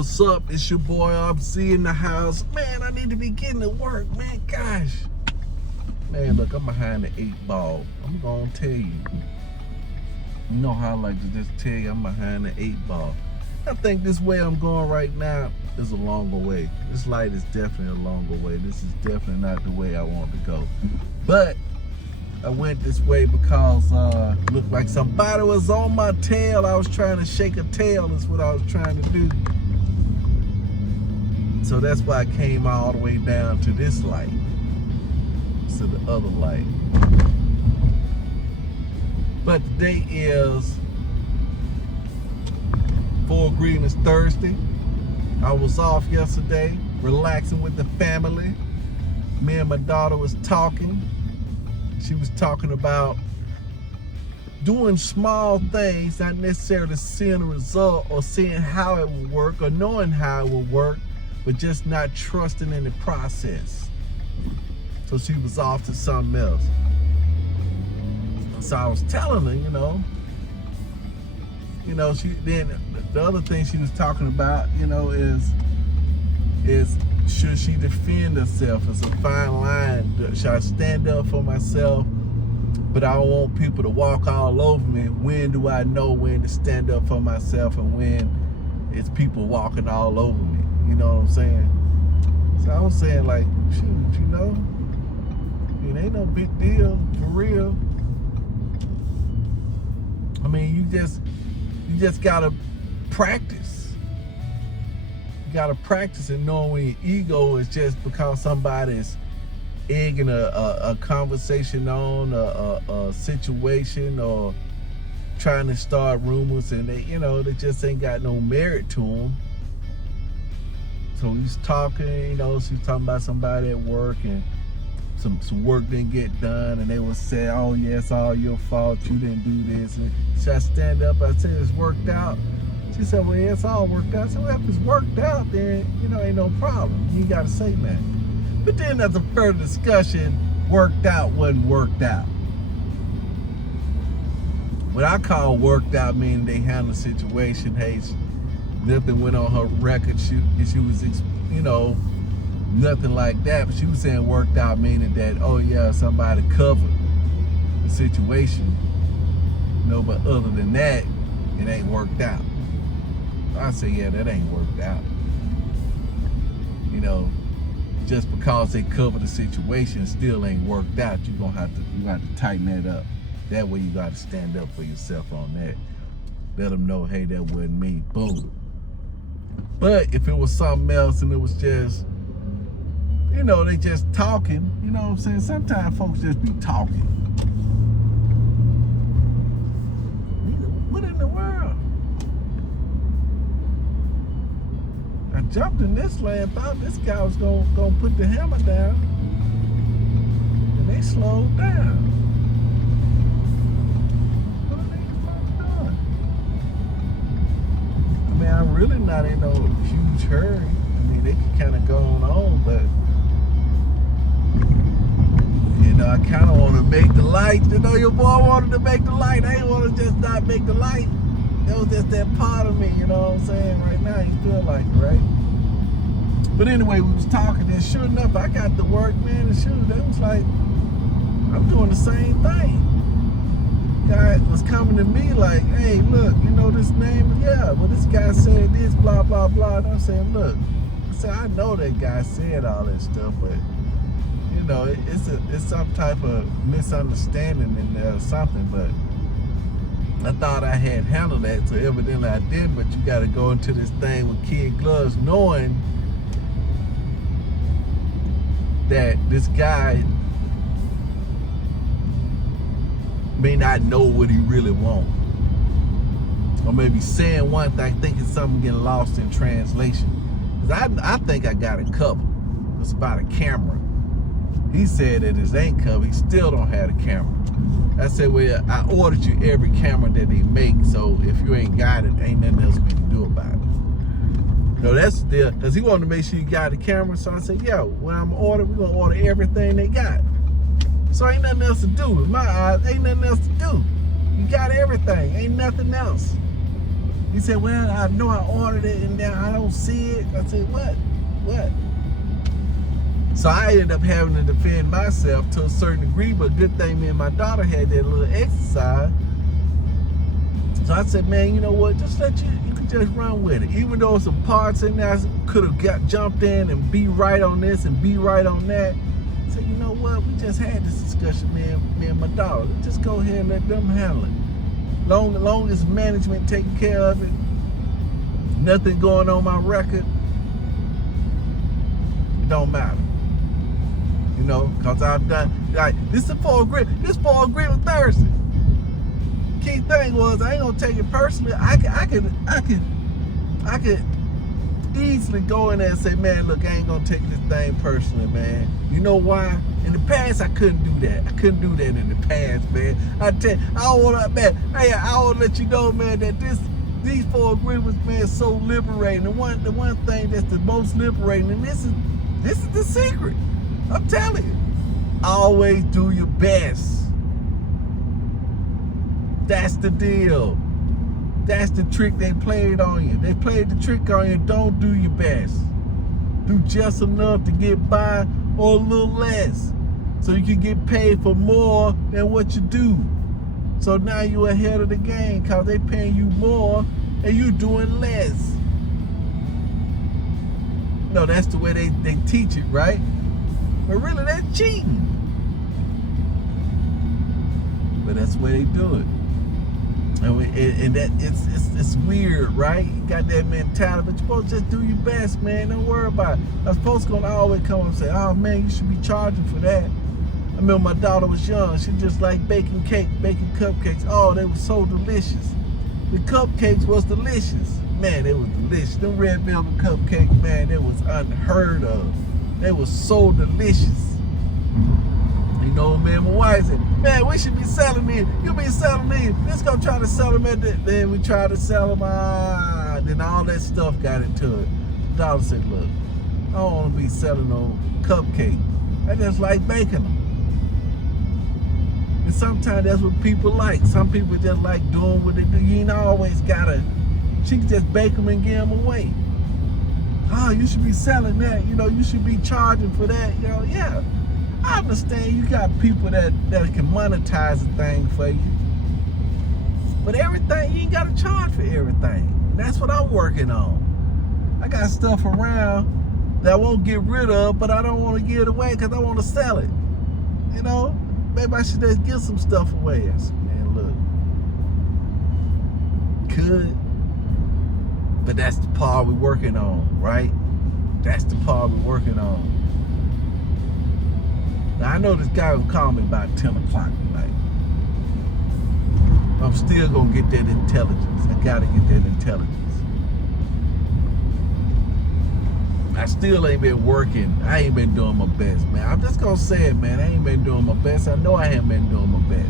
what's up? It's your boy RC in the house. Man, I need to be getting to work, man. Gosh. Man, look, I'm behind the 8 ball. I'm gonna tell you. You know how I like to just tell you I'm behind the 8 ball. I think this way I'm going right now is a longer way. This light is definitely a longer way. This is definitely not the way I want to go. But I went this way because looked like somebody was on my tail. I was trying to shake a tail is what I was trying to do. So that's why I came all the way down to this light, to the other light. But today is For Agreements Thursday. I was off yesterday, relaxing with the family. Me and my daughter was talking. She was talking about doing small things, not necessarily seeing a result or seeing how it will work or knowing how it will work, but just not trusting in the process. So she was off to something else. So I was telling her, she then the other thing she was talking about, is should she defend herself? It's a fine line. Should I stand up for myself, but I don't want people to walk all over me? When do I know when to stand up for myself and when it's people walking all over me? You know what I'm saying? So I was saying, like, shoot, it ain't no big deal, for real. I mean, you just gotta practice. You gotta practice and knowing when your ego is just because somebody's egging a conversation on, a situation, or trying to start rumors, and they just ain't got no merit to them. So he's talking, she was talking about somebody at work, and some work didn't get done, and they would say, oh yeah, it's all your fault, you didn't do this. And should I stand up? I said, it's worked out. She said, well, yeah, it's all worked out. I said, well, if it's worked out, then, ain't no problem. You ain't got to say nothing. But then as a further discussion, worked out wasn't worked out. What I call worked out meaning they handled the situation. Hey, nothing went on her record. She was, nothing like that. But she was saying worked out meaning that, oh yeah, somebody covered the situation. But other than that, it ain't worked out. I say, yeah, that ain't worked out. Just because they cover the situation still ain't worked out. You have to tighten that up. That way you got to stand up for yourself on that. Let them know, hey, that wasn't me. Boom. But if it was something else and it was just, they just talking, you know what I'm saying? Sometimes folks just be talking. What in the world? I jumped in this lane, thought this guy was gonna put the hammer down, and they slowed down. What are they doing? I mean, I'm really not in no huge hurry. I mean, they can kind of go on, but I kind of want to make the light. Your boy wanted to make the light. I ain't want to just not make the light. That was just that part of me, you know what I'm saying? Right now, you feel like it, right? But anyway, we was talking, and sure enough, I got to work, man, and sure, they was like, I'm doing the same thing. Guy was coming to me like, hey, look, this name? Yeah, well, this guy said this, blah, blah, blah. And I'm saying, look, I know that guy said all that stuff, but, it's some type of misunderstanding in there or something, but I thought I had handled that, so evidently I did. But you got to go into this thing with kid gloves, knowing that this guy may not know what he really wants, or maybe saying one thing, thinking something getting lost in translation. Because I think I got it covered. It's about a camera. He said that his ain't covered. He still don't have the camera. I said, well, I ordered you every camera that they make, so if you ain't got it, ain't nothing else we can do about it. That's still, because he wanted to make sure you got the camera. So I said, yo, when I'm ordering, we're going to order everything they got. So ain't nothing else to do. In my eyes, ain't nothing else to do. You got everything. Ain't nothing else. He said, well, I know I ordered it and now I don't see it. I said, what? So I ended up having to defend myself to a certain degree, but good thing me and my daughter had that little exercise. So I said, man, you know what? Just let you can just run with it. Even though some parts in there could have jumped in and be right on this and be right on that. I said, you know what? We just had this discussion, me and my daughter. Let's just go ahead and let them handle it. Long as management taking care of it, nothing going on my record, it don't matter. You know, cause I've done like this is for agreement. This for agreement Thursday. Key thing was I ain't gonna take it personally. I could easily go in there and say, man, look, I ain't gonna take this thing personally, man. You know why? In the past, I couldn't do that. I couldn't do that in the past, man. I wanna let you know, man, that these 4 agreements, man, is so liberating. The one thing that's the most liberating, and this is the secret. I'm telling you, always do your best. That's the deal. That's the trick they played on you. They played the trick on you. Don't do your best. Do just enough to get by or a little less, so you can get paid for more than what you do. So now you're ahead of the game because they paying you more and you doing less. No, that's the way they teach it, right? But really, that's cheating. But that's the way they do it. And that it's weird, right? You got that mentality, but you're supposed to just do your best, man. Don't worry about it. I'm supposed to always come and say, oh man, you should be charging for that. I remember my daughter was young. She just liked baking cupcakes. Oh, they were so delicious. The cupcakes was delicious. Man, they was delicious. Them red velvet cupcakes, man, it was unheard of. They were so delicious. You know, man, my wife said, man, we should be selling these. You be selling these. Let's go try to sell them at the, then we tried to sell them. Then all that stuff got into it. Daughter said, look, I don't want to be selling no cupcakes. I just like baking them. And sometimes that's what people like. Some people just like doing what they do. You ain't always gotta, she can just bake them and give them away. Oh, you should be selling that. You know, you should be charging for that. You know, yeah. I understand you got people that can monetize a thing for you. But everything, you ain't got to charge for everything. And that's what I'm working on. I got stuff around that I won't get rid of, but I don't want to give it away because I want to sell it. You know, maybe I should just give some stuff away. I said, man, look, could, but that's the part we're working on, right? That's the part we're working on. Now, I know this guy will call me about 10 o'clock tonight. I'm still going to get that intelligence. I got to get that intelligence. I still ain't been working. I ain't been doing my best, man. I'm just going to say it, man. I ain't been doing my best. I know I haven't been doing my best.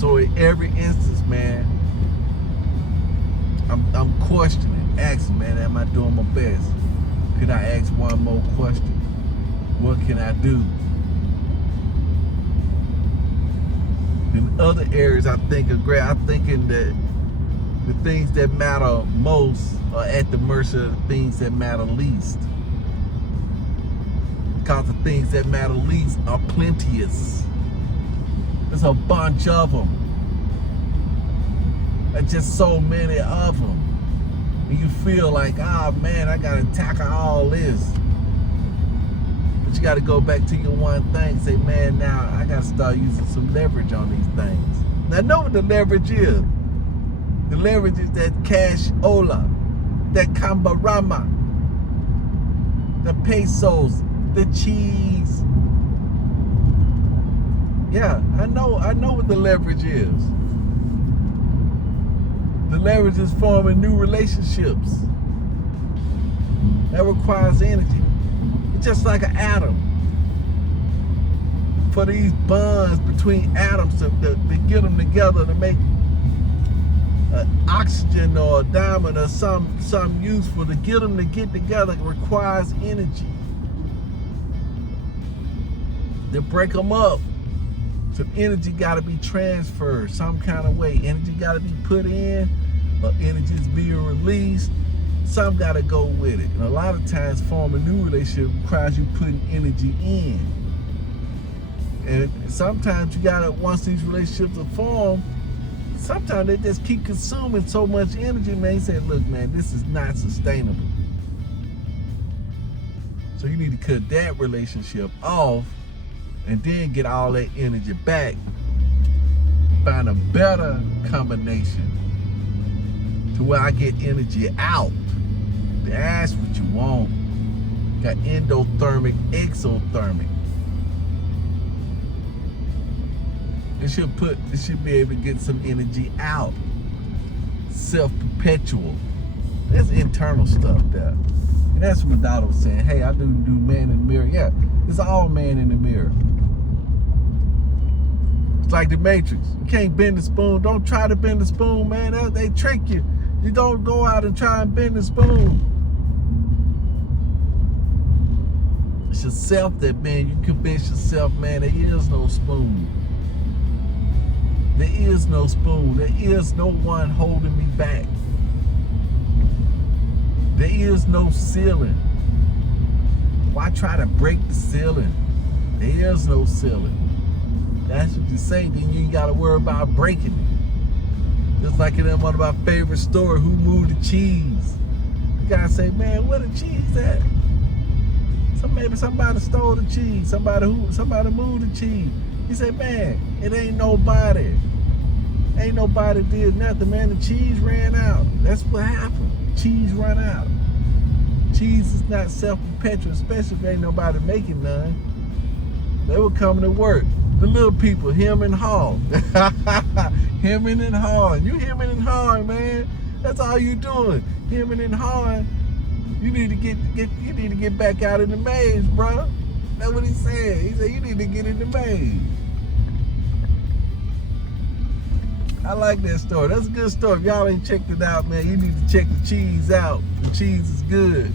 So in every instance, man, I'm questioning, asking, man, am I doing my best? Could I ask one more question? What can I do? In other areas, I think are great. I'm thinking that the things that matter most are at the mercy of the things that matter least. Because the things that matter least are plenteous. There's a bunch of them. There's just so many of them. And you feel like, oh man, I gotta tackle all this. But you gotta go back to your one thing, say, man, now I gotta start using some leverage on these things. Now I know what the leverage is. The leverage is that cashola, that cambarama, the pesos, the cheese. Yeah, I know what the leverage is. The leverage is forming new relationships. That requires energy. It's just like an atom. For these bonds between atoms to get them together to make oxygen or a diamond or something useful, to get them to get together requires energy. Then break them up. Some energy got to be transferred some kind of way. Energy got to be put in, or energy is being released. Some got to go with it. And a lot of times forming a new relationship requires you putting energy in. And sometimes you got to, once these relationships are formed, sometimes they just keep consuming so much energy, man. You say, look, man, this is not sustainable. So you need to cut that relationship off and then get all that energy back. Find a better combination to where I get energy out. That's what you want. Got endothermic, exothermic. It should be able to get some energy out. Self-perpetual. That's internal stuff there. And that's what my daughter was saying. Hey, I do man in the mirror. Yeah, it's all man in the mirror. It's like the Matrix. You can't bend the spoon. Don't try to bend the spoon, man. They trick you. You don't go out and try and bend the spoon. It's yourself that, man, you convince yourself, man, there is no spoon. There is no spoon. There is no one holding me back. There is no ceiling. Why try to break the ceiling? There is no ceiling. That's what you say, then you ain't got to worry about breaking it. Just like in one of my favorite stories, Who Moved the Cheese? The guy say, man, where the cheese at? Maybe somebody stole the cheese. Somebody moved the cheese. He said, man, it ain't nobody. Ain't nobody did nothing, man. The cheese ran out. That's what happened. Cheese run out. Cheese is not self-perpetual, especially if ain't nobody making none. They were coming to work. The little people, hemming and hawing. Hemming and hawing. You hemming and hawing, man. That's all you doing. Hemming and hawing. You need to get back out in the maze, bro. That's what he said. He said you need to get in the maze. I like that story. That's a good story. If y'all ain't checked it out, man, you need to check the cheese out. The cheese is good.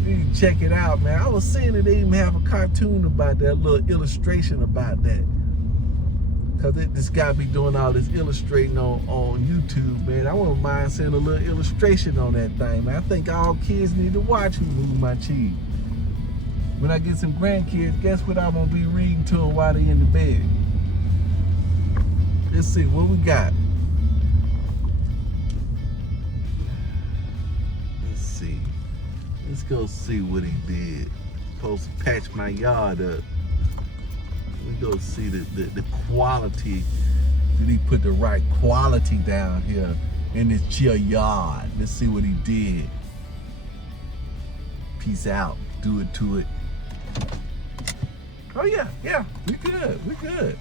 You need to check it out, man. I was seeing that they even have a cartoon about that, a little illustration about that. Because this guy be doing all this illustrating on YouTube, man. I wouldn't mind seeing a little illustration on that thing, man. I think all kids need to watch Who Moved My Cheese. When I get some grandkids, guess what I'm going to be reading to them while they in the bed? Let's see what we got. Let's see. Let's go see what he did. Supposed to patch my yard up. We go see the quality. Did he put the right quality down here in this chill yard? Let's see what he did. Peace out. Do it to it. Oh yeah, we good.